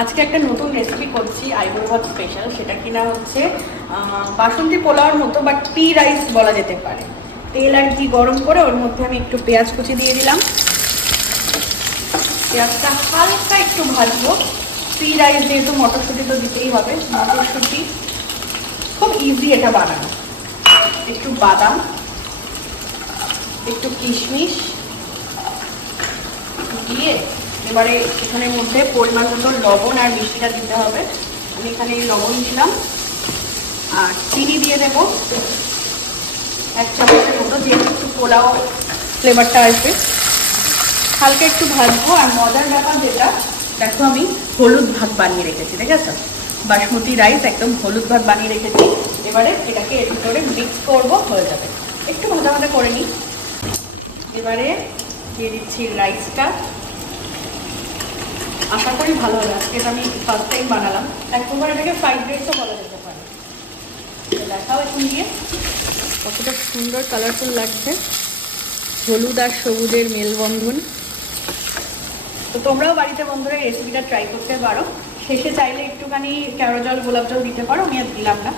আজকে একটা নতুন রেসিপি করছি আইবুড়ো ভাত স্পেশাল। সেটা কিনা হচ্ছে বাসন্তী পোলাওর মতো, বাট পি রাইস বলা যেতে পারে। তেল আর ঘি গরম করে ওর মধ্যে আমি একটু পেঁয়াজ কুচি দিয়ে দিলাম। পেঁয়াজটা হালকা একটু ভাজবো। পি রাইস যেহেতু মটরশুঁটি তো দিতেই হবে, মটরশুঁটি খুব ইজি এটা বানানো। একটু বাদাম, একটু কিশমিশ দিয়ে এবারে এখানের মধ্যে পরিমাণ মতো লবণ আর মিষ্টিটা দিতে হবে। আমি এখানে লবণ দিলাম আর চিনি দিয়ে দেব 1 চামচের মতো, যেহেতু একটু পোলাও ফ্লেভারটা আসবে। হালকা একটু ভাজবো। আর মজার ব্যাপার যেটা, দেখো আমি হলুদ ভাত বানিয়ে রেখেছি, ঠিক আছে? বাসমতি রাইস একদম হলুদ ভাত বানিয়ে রেখেছি। এবারে এটাকে এর ভিতরে মিক্স করবো, হয়ে যাবে। একটু ভাজা ভাজা করে নিই। এবারে দিয়ে দিচ্ছি রাইসটা। আশা করি ভালো হবে। আজকে আমি ফার্স্ট টাইম বানালাম। একবার এটাকে ফ্রাইড রাইসও বলা যেতে পারে। দেখাও এখন দিয়ে কতটা সুন্দর কালারফুল লাগছে, হলুদ আর সবুজের মেলবন্ধন। তো তোমরাও বাড়িতে বন্ধুরা এই রেসিপিটা ট্রাই করতে পারো। শেষে চাইলে একটুখানি কেওড়া জল, গোলাপ জল দিতে পারো, আমি আর দিলাম না।